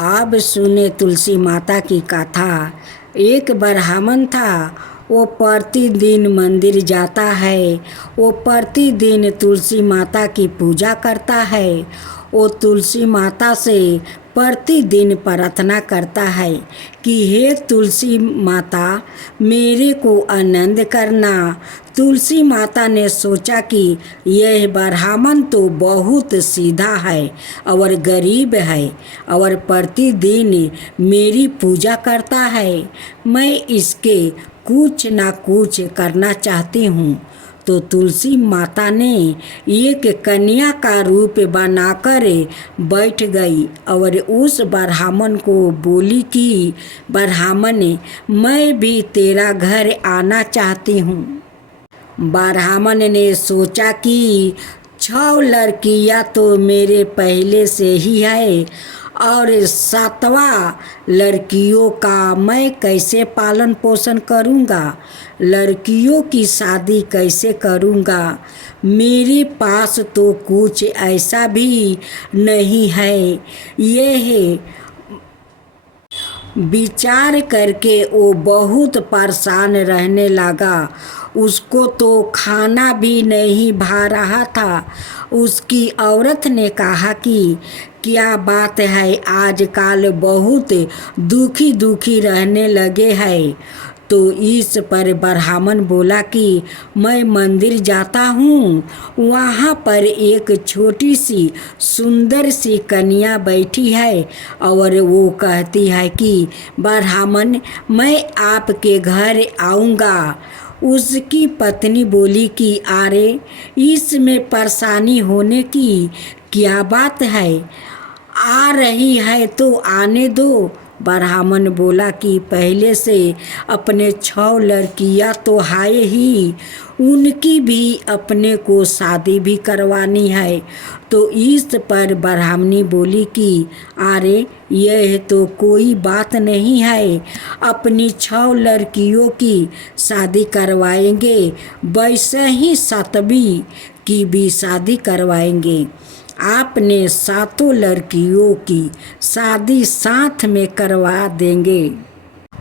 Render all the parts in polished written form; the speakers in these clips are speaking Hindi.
अब सुने तुलसी माता की कथा। एक ब्राह्मण था, वो प्रतिदिन मंदिर जाता है। वो प्रतिदिन तुलसी माता की पूजा करता है। वो तुलसी माता से प्रतिदिन प्रार्थना करता है कि हे तुलसी माता, मेरे को आनंद करना। तुलसी माता ने सोचा कि यह ब्राह्मण तो बहुत सीधा है और गरीब है और प्रतिदिन मेरी पूजा करता है। मैं इसके कुछ ना कुछ करना चाहती हूँ। तो तुलसी माता ने एक कन्या का रूप बनाकर बैठ गई और उस ब्राह्मण को बोली कि ब्राह्मण, मैं भी तेरा घर आना चाहती हूँ। ब्राह्मण ने सोचा कि 6 लड़कियां तो मेरे पहले से ही है और 7वां लड़कियों का मैं कैसे पालन पोषण करूँगा, लड़कियों की शादी कैसे करूँगा। मेरे पास तो कुछ ऐसा भी नहीं है। यह विचार करके वो बहुत परेशान रहने लगा। उसको तो खाना भी नहीं भा रहा था। उसकी औरत ने कहा कि क्या बात है, आजकल बहुत दुखी दुखी रहने लगे हैं। तो इस पर ब्राह्मण बोला कि मैं मंदिर जाता हूँ, वहाँ पर एक छोटी सी सुंदर सी कन्या बैठी है और वो कहती है कि ब्राह्मण, मैं आपके घर आऊँगा। उसकी पत्नी बोली कि अरे, इसमें परेशानी होने की क्या बात है, आ रही है तो आने दो। ब्राह्मण बोला कि पहले से अपने 6 लड़कियां तो है ही, उनकी भी अपने को शादी भी करवानी है। तो इस पर ब्राह्मणी बोली कि अरे, यह तो कोई बात नहीं है, अपनी 6 लड़कियों की शादी करवाएंगे, वैसे ही 7वीं की भी शादी करवाएंगे। आपने 7 लड़कियों की शादी साथ में करवा देंगे।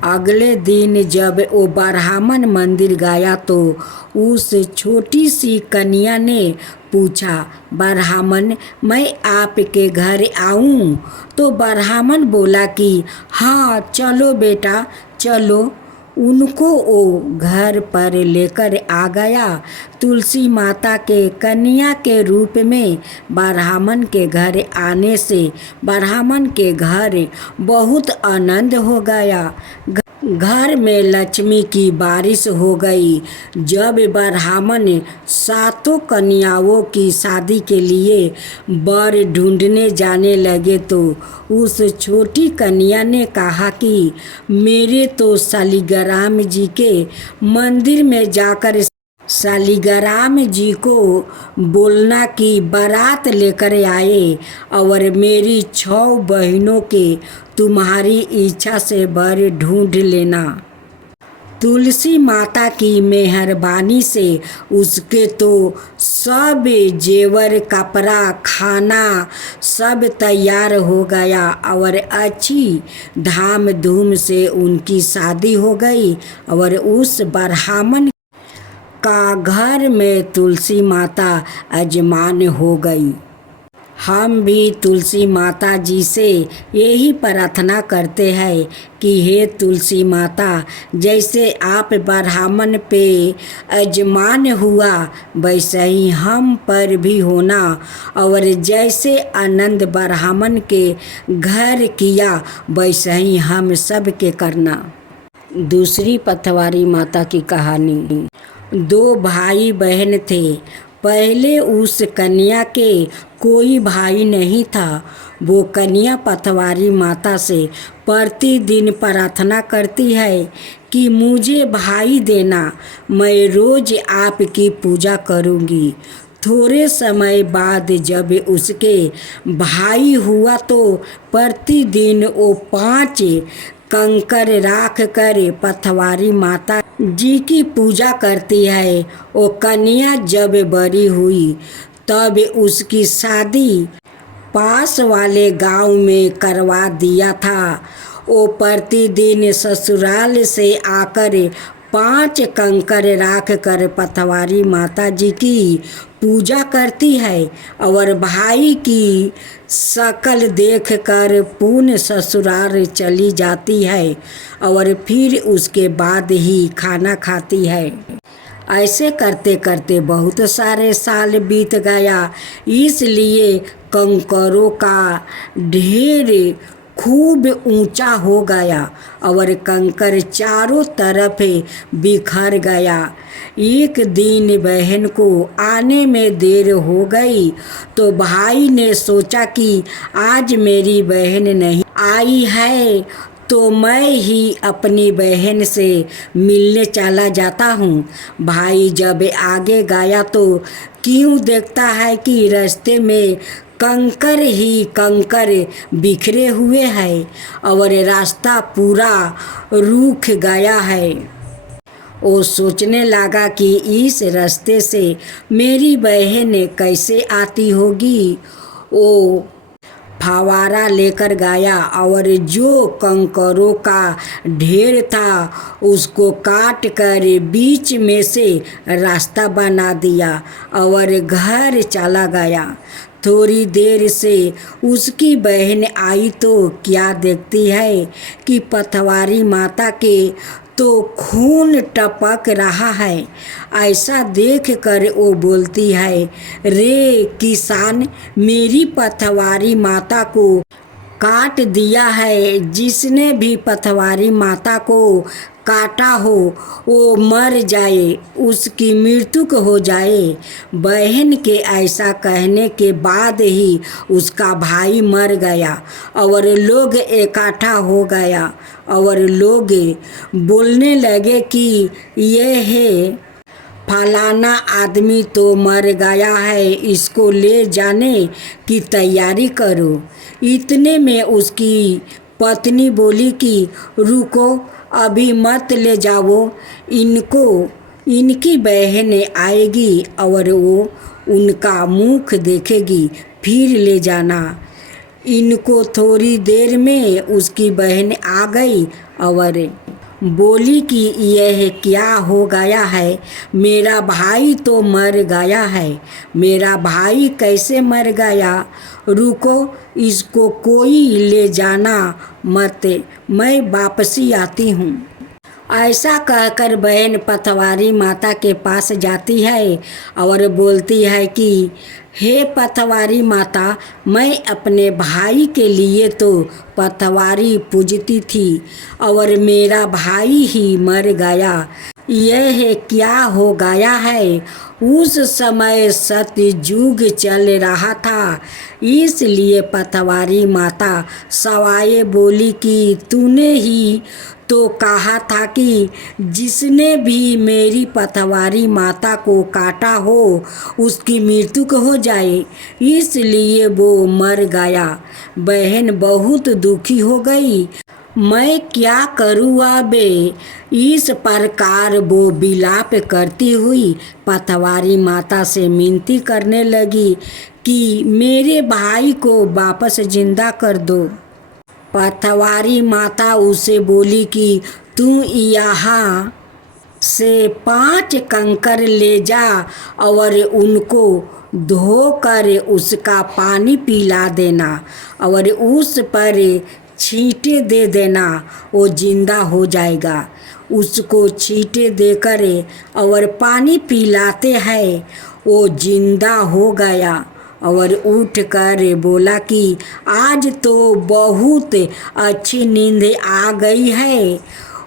अगले दिन जब वो ब्राह्मण मंदिर गया तो उस छोटी सी कन्या ने पूछा, ब्राह्मण, मैं आपके घर आऊं? तो ब्राह्मण बोला कि हाँ, चलो बेटा चलो। उनको वो घर पर लेकर आ गया। तुलसी माता के कन्या के रूप में ब्राह्मण के घर आने से ब्राह्मण के घर बहुत आनंद हो गया। घर में लक्ष्मी की बारिश हो गई। जब ब्राह्मण 7 कन्याओं की शादी के लिए वर ढूंढने जाने लगे तो उस छोटी कन्या ने कहा कि मेरे तो शालिग्राम जी के मंदिर में जाकर शालिग्राम जी को बोलना कि बारात लेकर आए और मेरी 6 बहनों के तुम्हारी इच्छा से वर ढूंढ लेना। तुलसी माता की मेहरबानी से उसके तो सब जेवर, कपड़ा, खाना सब तैयार हो गया और अच्छी धाम धूम से उनकी शादी हो गई और उस ब्राह्मण का घर में तुलसी माता अजमान हो गई। हम भी तुलसी माता जी से यही प्रार्थना करते हैं कि हे तुलसी माता, जैसे आप ब्राह्मण पे अजमान हुआ वैसे ही हम पर भी होना और जैसे आनंद ब्राह्मण के घर किया वैसे ही हम सब के करना। दूसरी पतवारी माता की कहानी। 2 भाई बहन थे। पहले उस कन्या के कोई भाई नहीं था। वो कन्या पतवारी माता से प्रतिदिन प्रार्थना करती है कि मुझे भाई देना, मैं रोज आपकी पूजा करूँगी। थोड़े समय बाद जब उसके भाई हुआ तो प्रतिदिन वो 5 कंकर राख कर पतवारी माता जी की पूजा करती है। वो कन्या जब बड़ी हुई तब उसकी शादी पास वाले गांव में करवा दिया था। वो प्रतिदिन ससुराल से आकर 5 कंकर राख कर पतवारी माता जी की पूजा करती है और भाई की शकल देखकर पुण्य ससुराल चली जाती है और फिर उसके बाद ही खाना खाती है। ऐसे करते करते बहुत सारे साल बीत गया, इसलिए कंकरों का ढेर खूब ऊंचा हो गया और कंकर चारों तरफ बिखर गया। एक दिन बहन को आने में देर हो गई तो भाई ने सोचा कि आज मेरी बहन नहीं आई है तो मैं ही अपनी बहन से मिलने चला जाता हूँ। भाई जब आगे गया तो क्यों देखता है कि रास्ते में कंकर ही कंकर बिखरे हुए हैं और रास्ता पूरा रूख गया है। वो सोचने लगा कि इस रास्ते से मेरी बहन कैसे आती होगी। वो फवारा लेकर गया और जो कंकरों का ढेर था उसको काट कर बीच में से रास्ता बना दिया और घर चला गया। थोड़ी देर से उसकी बहन आई तो क्या देखती है कि पतवारी माता के तो खून टपक रहा है। ऐसा देख कर वो बोलती है, रे किसान, मेरी पतवारी माता को काट दिया है। जिसने भी पतवारी माता को काटा हो वो मर जाए, उसकी मृत्यु हो जाए। बहन के ऐसा कहने के बाद ही उसका भाई मर गया और लोग इकट्ठा हो गया और लोग बोलने लगे कि यह है फलाना आदमी तो मर गया है, इसको ले जाने की तैयारी करो। इतने में उसकी पत्नी बोली कि रुको, अभी मत ले जाओ, इनकी बहन आएगी और वो उनका मुख देखेगी, फिर ले जाना। इनको थोड़ी देर में उसकी बहन आ गई और बोली कि यह क्या हो गया है, मेरा भाई तो मर गया है। मेरा भाई कैसे मर गया? रुको, इसको कोई ले जाना मत, मैं वापसी आती हूँ। ऐसा कहकर बहन पतवारी माता के पास जाती है और बोलती है कि हे पतवारी माता, मैं अपने भाई के लिए तो पतवारी पूजती थी और मेरा भाई ही मर गया। यह क्या हो गया है? उस समय सतयुग चल रहा था, इसलिए पतवारी माता सवाए बोली कि तूने ही तो कहा था कि जिसने भी मेरी पतवारी माता को काटा हो उसकी मृत्यु हो जाए, इसलिए वो मर गया। बहन बहुत दुखी हो गई। मैं क्या करूँ अब? इस प्रकार वो विलाप करती हुई पतवारी माता से विनती करने लगी कि मेरे भाई को वापस जिंदा कर दो। पतवारी माता उसे बोली कि तू यहाँ से 5 कंकर ले जा और उनको धोकर उसका पानी पिला देना और उस पर छींटे दे देना, वो जिंदा हो जाएगा। उसको छींटे देकर और पानी पिलाते हैं, वो जिंदा हो गया और उठकर बोला कि आज तो बहुत अच्छी नींद आ गई है।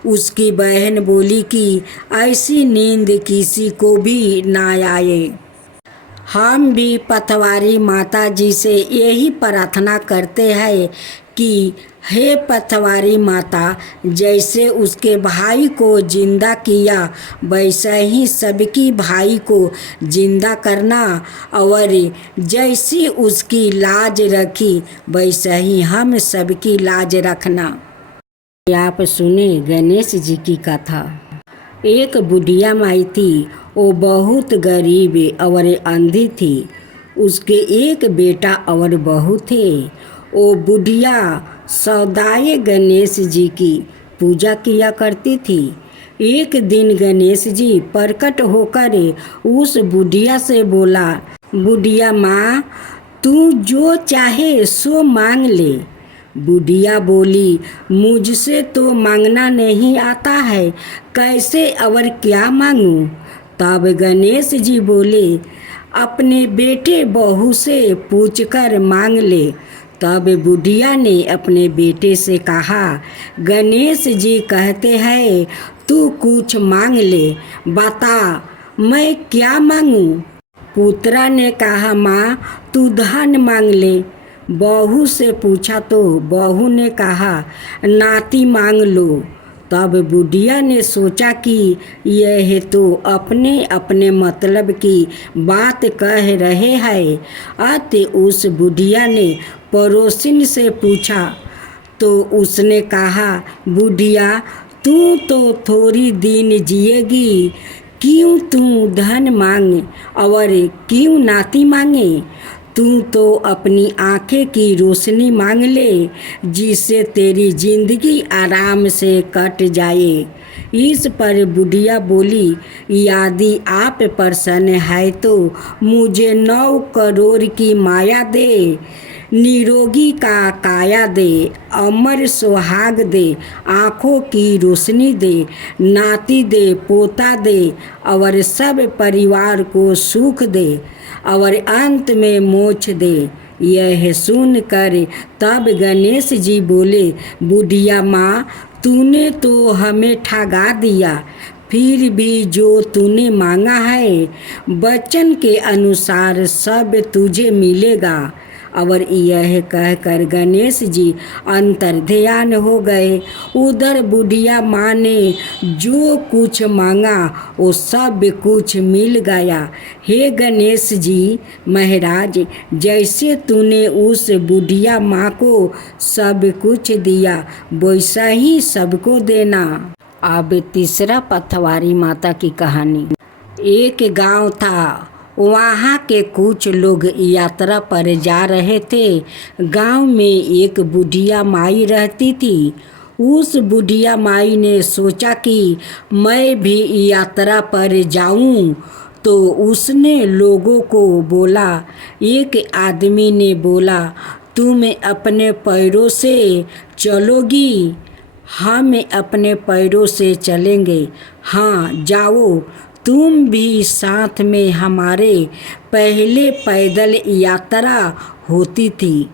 उसकी बहन बोली कि ऐसी नींद किसी को भी ना आए। हम भी पतवारी माता जी से यही प्रार्थना करते हैं कि हे पतवारी माता, जैसे उसके भाई को जिंदा किया वैसे ही सबकी भाई को जिंदा करना और जैसी उसकी लाज रखी वैसे ही हम सबकी लाज रखना। आप सुने गणेश जी की कथा। एक बुढ़िया माई थी, वो बहुत गरीब और अंधी थी। उसके एक बेटा और बहू थे। वो बुढ़िया सौदाए गणेश जी की पूजा किया करती थी। एक दिन गणेश जी प्रकट होकर उस बुढ़िया से बोला, बुढ़िया माँ, तू जो चाहे सो मांग ले। बुढ़िया बोली, मुझसे तो मांगना नहीं आता है, कैसे और क्या मांगूं? तब गणेश जी बोले, अपने बेटे बहू से पूछकर मांग ले। तब बुढ़िया ने अपने बेटे से कहा, गणेश जी कहते हैं तू कुछ मांग ले, बता मैं क्या मांगूं? पुत्रा ने कहा, माँ तू धन मांग ले। बहू से पूछा तो बहू ने कहा, नाती मांग लो। तब बुढ़िया ने सोचा कि यह तो अपने अपने मतलब की बात कह रहे हैं। अतः उस बुढ़िया ने पड़ोसिन से पूछा तो उसने कहा, बुढ़िया तू तो थोड़ी दिन जिएगी, क्यों तू धन मांगे और क्यों नाती मांगे? तू तो अपनी आंखें की रोशनी मांग ले, जिससे तेरी जिंदगी आराम से कट जाए। इस पर बुढ़िया बोली, यदि आप प्रसन्न है तो मुझे 9 करोड़ की माया दे, निरोगी का काया दे, अमर सुहाग दे, आँखों की रोशनी दे, नाती दे, पोता दे और सब परिवार को सुख दे और अंत में मोक्ष दे। यह सुनकर तब गणेश जी बोले, बुढ़िया माँ, तूने तो हमें ठगा दिया, फिर भी जो तूने मांगा है वचन के अनुसार सब तुझे मिलेगा। और यह कहकर गणेश जी अंतर्ध्यान हो गए। उधर बुढ़िया माँ ने जो कुछ मांगा वो सब कुछ मिल गया। हे गणेश जी महाराज, जैसे तूने उस बुढ़िया माँ को सब कुछ दिया वैसा ही सबको देना। अब तीसरा पथवारी माता की कहानी। एक गांव था, वहाँ के कुछ लोग यात्रा पर जा रहे थे। गांव में एक बुढ़िया माई रहती थी। उस बुढ़िया माई ने सोचा कि मैं भी यात्रा पर जाऊं, तो उसने लोगों को बोला। एक आदमी ने बोला, तुम अपने पैरों से चलोगी? हम अपने पैरों से चलेंगे। हाँ जाओ, तुम भी साथ में। हमारे पहले पैदल यात्रा होती थी।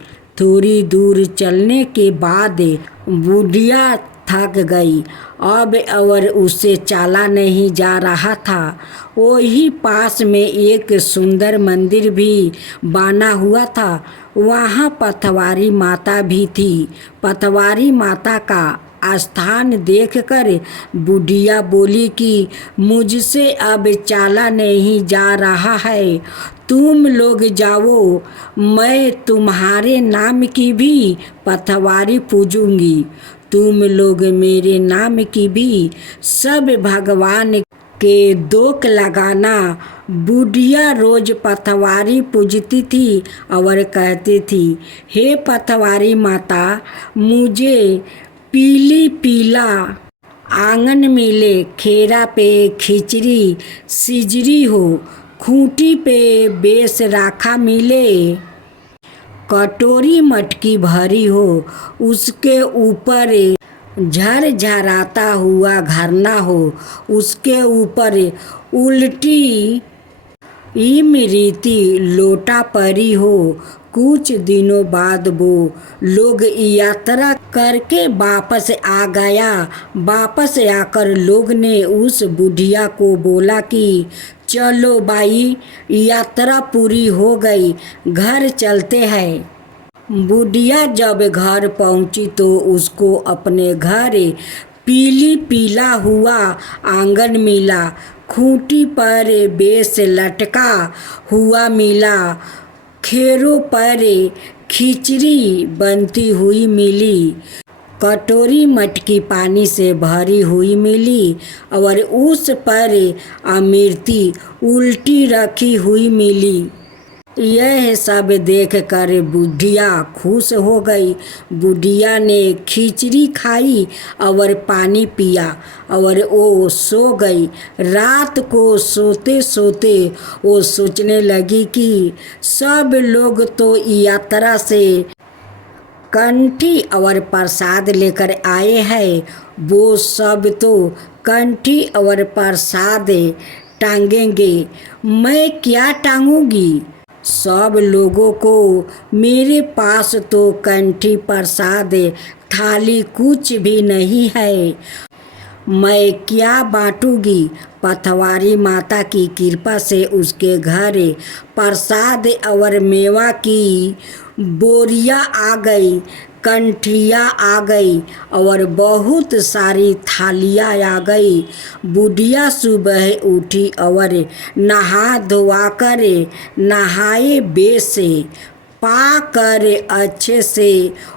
थोड़ी दूर चलने के बाद बुढ़िया थक गई, अब और उससे चला नहीं जा रहा था। वही पास में एक सुंदर मंदिर भी बना हुआ था। वहाँ पथवारी माता भी थी। पथवारी माता का स्थान देखकर बुढ़िया बोली कि मुझसे अब चला नहीं जा रहा है, तुम लोग जाओ, मैं तुम्हारे नाम की भी पथवारी पूजूंगी। तुम लोग मेरे नाम की भी सब भगवान के दोक लगाना। बुढ़िया रोज पथवारी पूजती थी और कहती थी, हे पथवारी माता, मुझे पीली पीला आंगन मिले, खेरा पे खिचड़ी सिजरी हो, खूंटी पे बेस राखा मिले, कटोरी मटकी भरी हो, उसके ऊपर झरझराता हुआ घरना हो, उसके ऊपर उल्टी इमरती लोटा परी हो। कुछ दिनों बाद वो लोग यात्रा करके वापस आ गया। वापस आकर लोग ने उस बुढ़िया को बोला कि चलो भाई, यात्रा पूरी हो गई, घर चलते हैं। बुढ़िया जब घर पहुंची तो उसको अपने घर पीली पीला हुआ आंगन मिला, खूंटी पर बेस लटका हुआ मिला, खेरों पर खिचड़ी बनती हुई मिली, कटोरी मटकी पानी से भरी हुई मिली और उस पर अमृति उल्टी रखी हुई मिली। यह सब देख कर बुढ़िया खुश हो गई। बुढ़िया ने खिचड़ी खाई और पानी पिया और वो सो गई। रात को सोते सोते वो सोचने लगी कि सब लोग तो यात्रा से कंठी और प्रसाद लेकर आए हैं, वो सब तो कंठी और प्रसाद टांगेंगे, मैं क्या टांगूंगी? सब लोगों को मेरे पास तो कंठी प्रसाद थाली कुछ भी नहीं है, मैं क्या बांटूंगी? पथवारी माता की कृपा से उसके घर प्रसाद और मेवा की बोरियां आ गई, कंठिया आ गई और बहुत सारी थालियां आ गई। बुढ़िया सुबह उठी और नहा धोवा कर नहाए बेस पा कर अच्छे से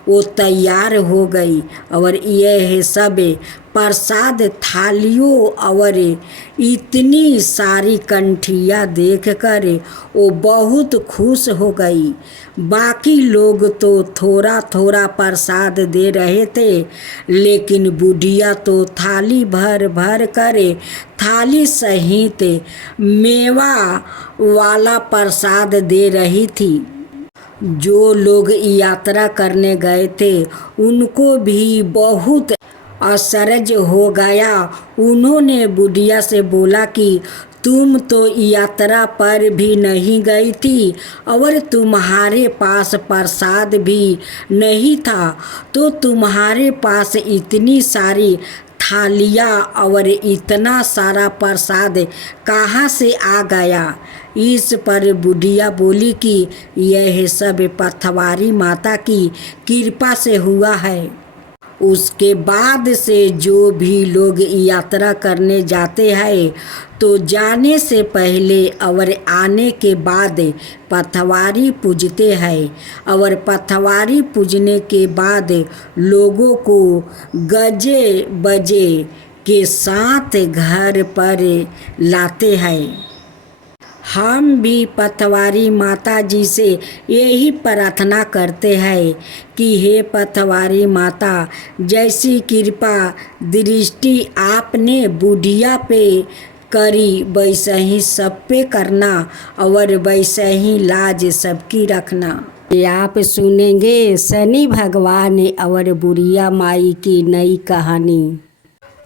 वो तैयार हो गई और यह सब प्रसाद थालियों और इतनी सारी कंठिया देखकर वो बहुत खुश हो गई। बाकी लोग तो थोड़ा थोड़ा प्रसाद दे रहे थे, लेकिन बुढ़िया तो थाली भर भर कर थाली सहित मेवा वाला प्रसाद दे रही थी। जो लोग यात्रा करने गए थे उनको भी बहुत आश्चर्य हो गया। उन्होंने बुढ़िया से बोला कि तुम तो यात्रा पर भी नहीं गई थी और तुम्हारे पास प्रसाद भी नहीं था, तो तुम्हारे पास इतनी सारी थालियाँ और इतना सारा प्रसाद कहाँ से आ गया? इस पर बुढ़िया बोली कि यह सब पथवारी माता की कृपा से हुआ है। उसके बाद से जो भी लोग यात्रा करने जाते हैं तो जाने से पहले और आने के बाद पथवारी पूजते हैं और पथवारी पूजने के बाद लोगों को गजे बजे के साथ घर पर लाते हैं। हम भी पथवारी माता जी से यही प्रार्थना करते हैं कि हे पथवारी माता, जैसी कृपा दृष्टि आपने बुढ़िया पे करी वैसे ही सब पे करना और वैसे ही लाज सबकी रखना। आप सुनेंगे शनि भगवान और बुढ़िया माई की नई कहानी।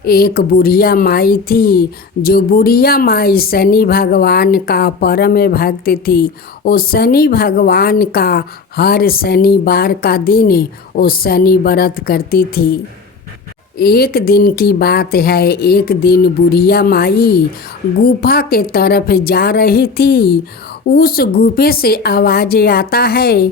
एक बुढ़िया माई थी, जो बुढ़िया माई शनि भगवान का परम भक्त थी। वो शनि भगवान का हर शनिवार का दिन वो शनि व्रत करती थी। एक दिन की बात है, एक दिन बुढ़िया माई गुफा के तरफ जा रही थी। उस गुफे से आवाज़ आता है,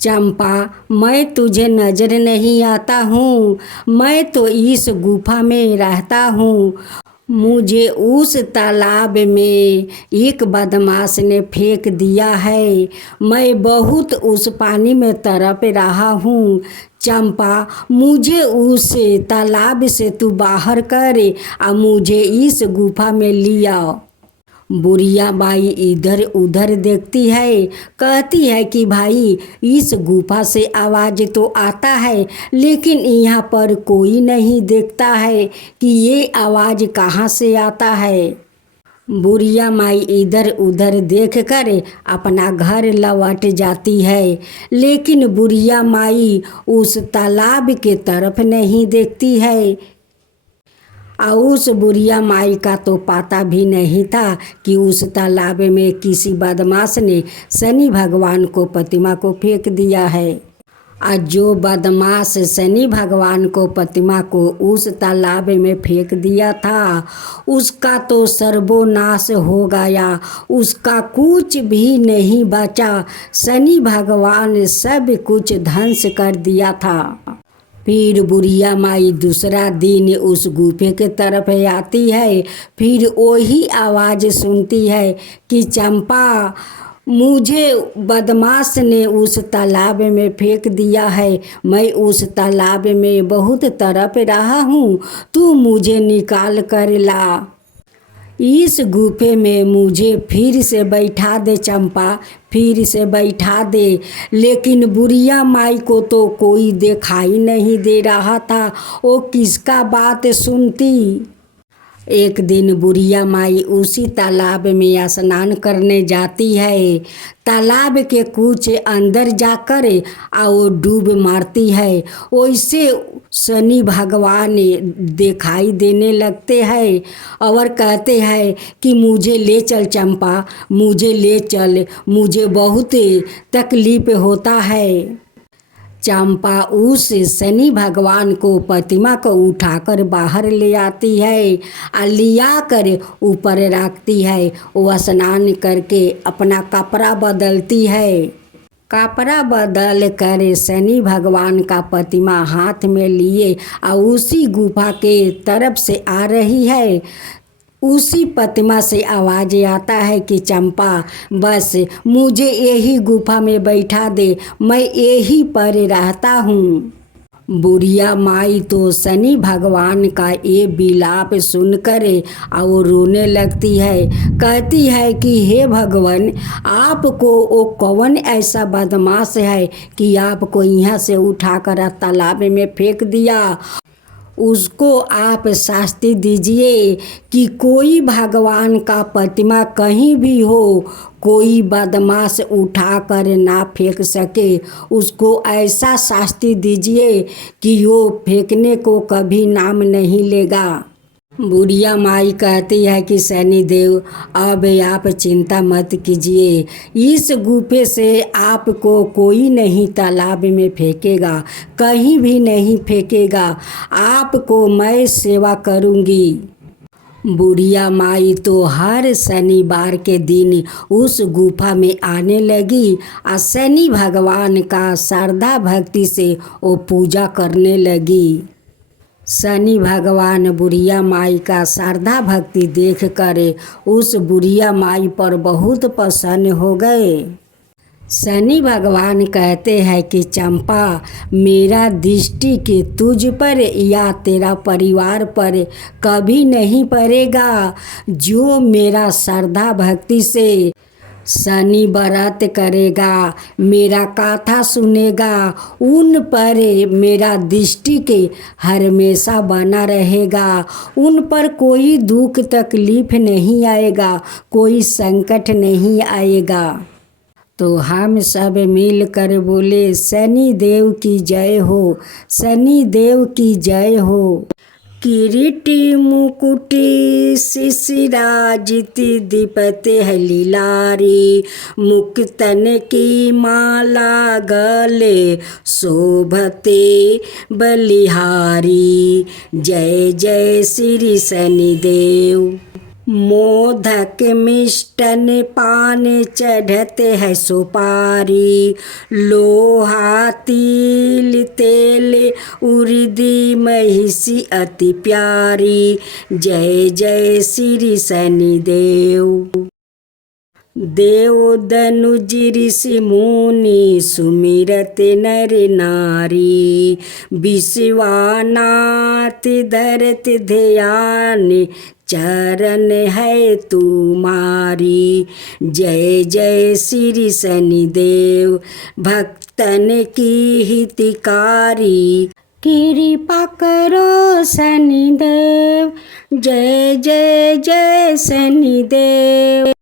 चंपा, मैं तुझे नज़र नहीं आता हूँ, मैं तो इस गुफा में रहता हूँ। मुझे उस तालाब में एक बदमाश ने फेंक दिया है, मैं बहुत उस पानी में तड़प रहा हूँ। चंपा, मुझे उस तालाब से तू बाहर कर और मुझे इस गुफा में लिया। बुढ़िया माई इधर उधर देखती है, कहती है कि भाई इस गुफा से आवाज़ तो आता है, लेकिन यहाँ पर कोई नहीं देखता है कि ये आवाज़ कहाँ से आता है। बुढ़िया माई इधर उधर देख कर अपना घर लौट जाती है, लेकिन बुढ़िया माई उस तालाब के तरफ नहीं देखती है। और उस बुढ़िया माई का तो पता भी नहीं था कि उस तालाब में किसी बदमाश ने शनि भगवान को प्रतिमा को फेंक दिया है। और जो बदमाश शनि भगवान को प्रतिमा को उस तालाब में फेंक दिया था, उसका तो सर्वनाश हो गया, उसका कुछ भी नहीं बचा। शनि भगवान ने सब कुछ ध्वंस कर दिया था। फिर बुढ़िया माई दूसरा दिन उस गुफे के तरफ आती है, फिर वही आवाज़ सुनती है कि चंपा, मुझे बदमाश ने उस तालाब में फेंक दिया है, मैं उस तालाब में बहुत तड़प रहा हूँ, तू मुझे निकाल कर ला। इस गुफे में मुझे फिर से बैठा दे चंपा, फिर से बैठा दे। लेकिन बुढ़िया माई को तो कोई दिखाई नहीं दे रहा था, वो किसका बात सुनती। एक दिन बुढ़िया माई उसी तालाब में स्नान करने जाती है। तालाब के कुछ अंदर जाकर वो डूब मारती है। वैसे शनि भगवान दिखाई देने लगते हैं और कहते हैं कि मुझे ले चल चंपा, मुझे ले चल, मुझे बहुत तकलीफ होता है। चंपा उस शनि भगवान को प्रतिमा को उठाकर बाहर ले आती है और लिया कर ऊपर रखती है। वो स्नान करके अपना कपड़ा बदलती है। कपड़ा बदल कर शनि भगवान का प्रतिमा हाथ में लिए और उसी गुफा के तरफ से आ रही है। उसी प्रतिमा से आवाज़ आता है कि चंपा, बस मुझे यही गुफा में बैठा दे, मैं यही पर रहता हूँ। बुढ़िया माई तो शनि भगवान का ये विलाप सुनकर और रोने लगती है। कहती है कि हे भगवान, आपको वो कौन ऐसा बदमाश है कि आपको यहाँ से उठाकर तालाब में फेंक दिया। उसको आप शास्ति दीजिए कि कोई भगवान का प्रतिमा कहीं भी हो, कोई बदमाश उठा कर ना फेंक सके। उसको ऐसा शास्ति दीजिए कि वो फेंकने को कभी नाम नहीं लेगा। बुढ़िया माई कहती है कि शनिदेव, अब आप चिंता मत कीजिए, इस गुफे से आपको कोई नहीं तालाब में फेंकेगा, कहीं भी नहीं फेंकेगा। आपको मैं सेवा करूँगी। बुढ़िया माई तो हर शनिवार के दिन उस गुफा में आने लगी और शनि भगवान का श्रद्धा भक्ति से वो पूजा करने लगी। शनि भगवान बुढ़िया माई का श्रद्धा भक्ति देख कर उस बुढ़िया माई पर बहुत प्रसन्न हो गए। शनि भगवान कहते हैं कि चंपा, मेरा दृष्टि के तुझ पर या तेरा परिवार पर कभी नहीं पड़ेगा। जो मेरा श्रद्धा भक्ति से शनि व्रत करेगा, मेरा कथा सुनेगा, उन पर मेरा दृष्टि के हमेशा बना रहेगा। उन पर कोई दुख तकलीफ नहीं आएगा, कोई संकट नहीं आएगा। तो हम सब मिल कर बोले, शनि देव की जय हो, शनि देव की जय हो। किरीटी मुकुटी शिशिराजिति दीपते है लीलारी, मुक्तन की माला गले शोभते बलिहारी। जय जय श्री शनिदेव। मोदक मिष्टन पान चढ़ते है सुपारी, लोहा तिल तेल उर्दी महिषी अति प्यारी। जय जय श्री शनिदेव। देव दनुज ऋषि मुनि सुमिरत नर नारी, विश्वानाथ धरत ध्यान चरण है तुम्हारी। जय जय श्री शनिदेव। भक्तन की हितकारी, कृपा करो शनिदेव। जय जय जय शनिदेव।